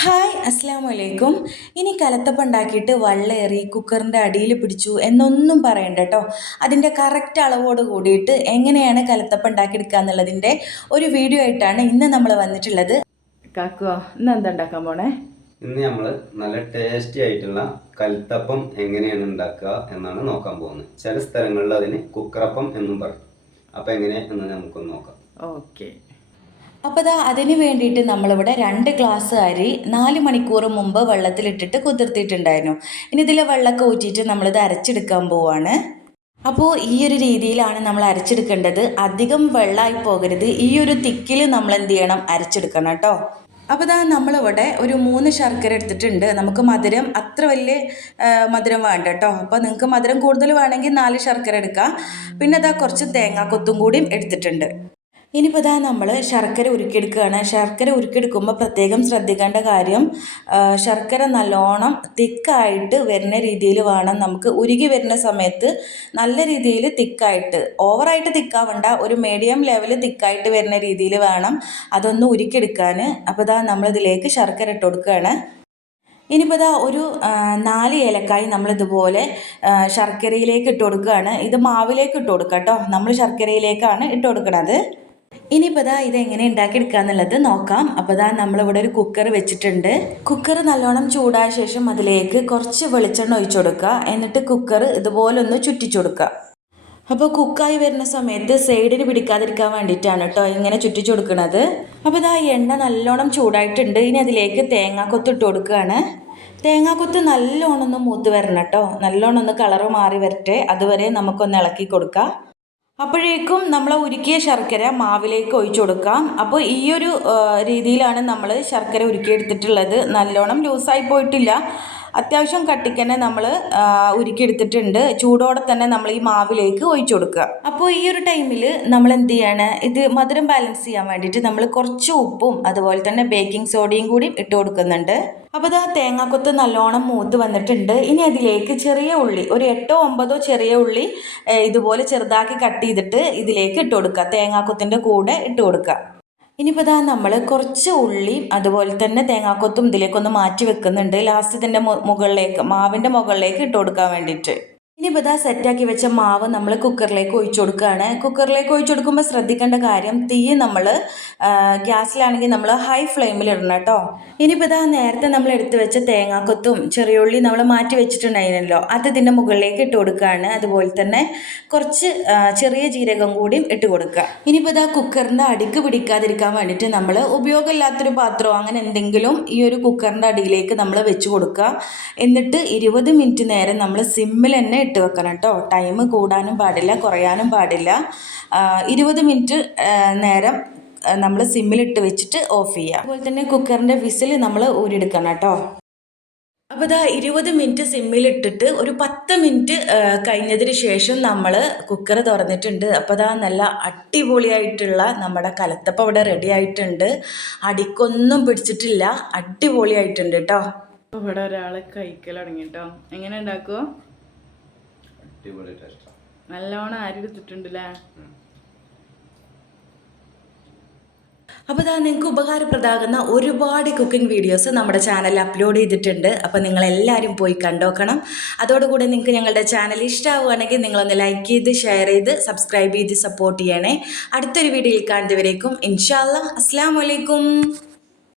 Hi അസ്സാം വലൈക്കും ഇനി കലത്തപ്പം ഉണ്ടാക്കിയിട്ട് വള്ളേറി കുക്കറിന്റെ അടിയിൽ പിടിച്ചു എന്നൊന്നും പറയണ്ട കേട്ടോ അതിന്റെ കറക്റ്റ് അളവോട് കൂടിയിട്ട് എങ്ങനെയാണ് കലത്തപ്പം ഉണ്ടാക്കിയെടുക്കുക എന്നുള്ളതിന്റെ ഒരു വീഡിയോ ആയിട്ടാണ് ഇന്ന് നമ്മൾ വന്നിട്ടുള്ളത്. കാക്കുവോ ഇന്ന് എന്താ ഉണ്ടാക്കാൻ പോണേ? ഇന്ന് നമ്മൾ നല്ല ടേസ്റ്റി ആയിട്ടുള്ള കൽത്തപ്പം എങ്ങനെയാണ് ഉണ്ടാക്കുക എന്നാണ് നോക്കാൻ പോകുന്നത്. ചില സ്ഥലങ്ങളിൽ അതിന് കുക്കറപ്പം എന്നും പറയും. അപ്പം എങ്ങനെ എന്ന് നമുക്കൊന്ന് നോക്കാം. ഓക്കെ. അപ്പോൾ ഇതാ അതിന് വേണ്ടിയിട്ട് നമ്മളിവിടെ രണ്ട് ഗ്ലാസ് അരി നാല് മണിക്കൂർ മുമ്പ് വെള്ളത്തിലിട്ടിട്ട് കുതിർത്തിയിട്ടുണ്ടായിരുന്നു. ഇനി ഇതിലെ വെള്ളമൊക്കെ ഊറ്റിയിട്ട് നമ്മളിത് അരച്ചെടുക്കാൻ പോവാണ്. അപ്പോൾ ഈ ഒരു രീതിയിലാണ് നമ്മൾ അരച്ചെടുക്കേണ്ടത്. അധികം വെള്ളമായി പോകരുത്. ഈ ഒരു തിക്കിൽ നമ്മൾ എന്ത് ചെയ്യണം? അരച്ചെടുക്കണം കേട്ടോ. അപ്പോൾ ഇതാ നമ്മളിവിടെ ഒരു മൂന്ന് ശർക്കര എടുത്തിട്ടുണ്ട്. നമുക്ക് മധുരം അത്ര വലിയ മധുരം വേണ്ട കേട്ടോ. അപ്പോൾ നിങ്ങൾക്ക് മധുരം കൂടുതൽ വേണമെങ്കിൽ നാല് ശർക്കര എടുക്കാം. പിന്നെ ഇതാ കുറച്ച് തേങ്ങാക്കൊത്തും കൂടിയും എടുത്തിട്ടുണ്ട്. ഇനിയിപ്പോൾ ഇതാ നമ്മൾ ശർക്കര ഉരുക്കിയെടുക്കുകയാണ്. ശർക്കര ഉരുക്കിയെടുക്കുമ്പോൾ പ്രത്യേകം ശ്രദ്ധിക്കേണ്ട കാര്യം ശർക്കര നല്ലോണം തിക്കായിട്ട് വരുന്ന രീതിയിൽ വേണം നമുക്ക് ഉരുകി വരുന്ന സമയത്ത് നല്ല രീതിയിൽ തിക്കായിട്ട് ഓവറായിട്ട് തിക്കാവണ്ട ഒരു മീഡിയം ലെവൽ തിക്കായിട്ട് വരുന്ന രീതിയിൽ വേണം അതൊന്ന് ഉരുക്കിയെടുക്കാൻ അപ്പോൾ ഇതാ നമ്മളിതിലേക്ക് ശർക്കര ഇട്ട് കൊടുക്കുകയാണ്. ഇനിയിപ്പോൾ ഇതാ ഒരു നാല് ഏലക്കായ് നമ്മളിതുപോലെ ശർക്കരയിലേക്ക് ഇട്ട് കൊടുക്കുകയാണ്. ഇത് മാവിലേക്ക് ഇട്ട് കൊടുക്കുക കേട്ടോ നമ്മൾ ശർക്കരയിലേക്കാണ് ഇട്ട് കൊടുക്കണത്. ഇനിയിപ്പോൾ ഇതാ ഇത് എങ്ങനെ ഉണ്ടാക്കിയെടുക്കുക എന്നുള്ളത് നോക്കാം. അപ്പോൾ ഇതാ നമ്മളിവിടെ ഒരു കുക്കർ വെച്ചിട്ടുണ്ട്. കുക്കർ നല്ലോണം ചൂടായ ശേഷം അതിലേക്ക് കുറച്ച് വെളിച്ചെണ്ണ ഒഴിച്ചു കൊടുക്കുക. എന്നിട്ട് കുക്കർ ഇതുപോലെ ഒന്ന് ചുറ്റിച്ചു കൊടുക്കുക. അപ്പോൾ കുക്കായി വരുന്ന സമയത്ത് സൈഡിന് പിടിക്കാതിരിക്കാൻ വേണ്ടിയിട്ടാണ് കേട്ടോ ഇങ്ങനെ ചുറ്റിച്ചു കൊടുക്കുന്നത് അപ്പോൾ ഇതാ എണ്ണ നല്ലോണം ചൂടായിട്ടുണ്ട്. ഇനി അതിലേക്ക് തേങ്ങാക്കൊത്ത് ഇട്ട് കൊടുക്കുകയാണ്. തേങ്ങാക്കൊത്ത് നല്ലോണം ഒന്ന് മൂത്ത് വരണം കേട്ടോ നല്ലോണം ഒന്ന് കളറ് മാറി വരട്ടെ. അതുവരെ നമുക്കൊന്ന് ഇളക്കി കൊടുക്കാം. അപ്പോഴേക്കും നമ്മൾ ഉരുക്കിയ ശർക്കര മാവിലേക്ക് ഒഴിച്ചു കൊടുക്കാം. അപ്പോൾ ഈ ഒരു രീതിയിലാണ് നമ്മൾ ശർക്കര ഉരുക്കിയെടുത്തിട്ടുള്ളത്. നല്ലോണം ലൂസായി പോയിട്ടില്ല. അത്യാവശ്യം കട്ടിക്ക് തന്നെ നമ്മൾ ഉരുക്കിയെടുത്തിട്ടുണ്ട്. ചൂടോടെ തന്നെ നമ്മൾ ഈ മാവിലേക്ക് ഒഴിച്ചു കൊടുക്കുക അപ്പോൾ ഈ ഒരു ടൈമിൽ നമ്മൾ എന്ത് ചെയ്യാണ് ഇത് മധുരം ബാലൻസ് ചെയ്യാൻ വേണ്ടിയിട്ട് നമ്മൾ കുറച്ച് ഉപ്പും അതുപോലെ തന്നെ ബേക്കിംഗ് സോഡയും കൂടി ഇട്ട് കൊടുക്കുന്നുണ്ട്. അപ്പോൾ ഇതാ തേങ്ങാക്കൊത്ത് നല്ലോണം മൂത്ത് വന്നിട്ടുണ്ട്. ഇനി അതിലേക്ക് ചെറിയ ഉള്ളി ഒരു എട്ടോ ഒമ്പതോ ചെറിയ ഉള്ളി ഇതുപോലെ ചെറുതാക്കി കട്ട് ചെയ്തിട്ട് ഇതിലേക്ക് ഇട്ട് കൊടുക്കുക. തേങ്ങാക്കൊത്തിന്റെ കൂടെ ഇട്ട് കൊടുക്കുക. ഇനിയിപ്പോൾ ഇതാ നമ്മൾ കുറച്ച് ഉള്ളിയും അതുപോലെ തന്നെ തേങ്ങാക്കൊത്തും ഇതിലേക്കൊന്ന് മാറ്റി വെക്കുന്നുണ്ട്. ലാസ്റ്റ് ഇതിന്റെ മുകളിലേക്ക് മാവിന്റെ മുകളിലേക്ക് ഇട്ട് കൊടുക്കാൻ വേണ്ടിയിട്ട്. ഇനിയിപ്പോൾ ഇതാ സെറ്റാക്കി വെച്ച മാവ് നമ്മൾ കുക്കറിലേക്ക് ഒഴിച്ചു കൊടുക്കുകയാണ്. കുക്കറിലേക്ക് ഒഴിച്ചു കൊടുക്കുമ്പോൾ ശ്രദ്ധിക്കേണ്ട കാര്യം തീ നമ്മൾ ഗ്യാസിലാണെങ്കിൽ നമ്മൾ ഹൈ ഫ്ലെയിമിൽ ഇടണം കേട്ടോ. ഇനിയിപ്പോൾ ഇതാ നേരത്തെ നമ്മൾ എടുത്തു വെച്ച തേങ്ങാക്കൊത്തും ചെറിയുള്ളി നമ്മൾ മാറ്റി വെച്ചിട്ടുണ്ടായിരുന്നല്ലോ. അത് ഇതിന്റെ മുകളിലേക്ക് ഇട്ട് കൊടുക്കുകയാണ്. അതുപോലെ തന്നെ കുറച്ച് ചെറിയ ജീരകം കൂടിയും ഇട്ട് കൊടുക്കുക. ഇനിയിപ്പോൾ ഇതാ കുക്കറിന്റെ അടിക്ക് പിടിക്കാതിരിക്കാൻ വേണ്ടിയിട്ട് നമ്മൾ ഉപയോഗമില്ലാത്തൊരു പാത്രമോ അങ്ങനെ എന്തെങ്കിലും ഈ ഒരു കുക്കറിന്റെ അടിയിലേക്ക് നമ്മൾ വെച്ച് കൊടുക്കുക. എന്നിട്ട് ഇരുപത് മിനിറ്റ് നേരം നമ്മൾ സിമ്മിൽ തന്നെ ഇട്ട് വെക്കണം കേട്ടോ ടൈം കൂടാനും പാടില്ല കുറയാനും പാടില്ല. ഇരുപത് മിനിറ്റ് നേരം നമ്മൾ സിമ്മിലിട്ട് വെച്ചിട്ട് ഓഫ് ചെയ്യുക അതുപോലെ തന്നെ കുക്കറിന്റെ വിസിൽ നമ്മൾ ഊരിയെടുക്കണം കേട്ടോ അപ്പോൾ ഇതാ ഇരുപത് മിനിറ്റ് സിമ്മിലിട്ടിട്ട് ഒരു പത്ത് മിനിറ്റ് കഴിഞ്ഞതിന് ശേഷം നമ്മൾ കുക്കർ തുറന്നിട്ടുണ്ട്. അപ്പോൾ ഇതാ നല്ല അടിപൊളിയായിട്ടുള്ള നമ്മുടെ കലത്തപ്പം ഇവിടെ റെഡി ആയിട്ടുണ്ട്. അടിക്കൊന്നും പിടിച്ചിട്ടില്ല അടിപൊളിയായിട്ടുണ്ട് കേട്ടോ ഇവിടെ ഒരാൾ കഴിക്കൽ തുടങ്ങി കേട്ടോ എങ്ങനെ ഉണ്ടാക്കുമോ അടിപൊളി ടേസ്റ്റ് നല്ലോണം അരി എടുത്തിട്ടുണ്ടല്ലേ അപ്പോൾ ഇതാ നിങ്ങൾക്ക് ഉപകാരപ്രദമാകുന്ന ഒരുപാട് കുക്കിംഗ് വീഡിയോസ് നമ്മുടെ ചാനലിൽ അപ്ലോഡ് ചെയ്തിട്ടുണ്ട്. അപ്പോൾ നിങ്ങളെല്ലാവരും പോയി കണ്ടോക്കണം. അതോടുകൂടി നിങ്ങൾക്ക് ഞങ്ങളുടെ ചാനൽ ഇഷ്ടമാവുകയാണെങ്കിൽ നിങ്ങളൊന്ന് ലൈക്ക് ചെയ്ത് ഷെയർ ചെയ്ത് സബ്സ്ക്രൈബ് ചെയ്ത് സപ്പോർട്ട് ചെയ്യണേ. അടുത്തൊരു വീഡിയോയിൽ കാണുന്നവരേക്കും ഇൻഷാല്ല അസ്സാം വലൈക്കും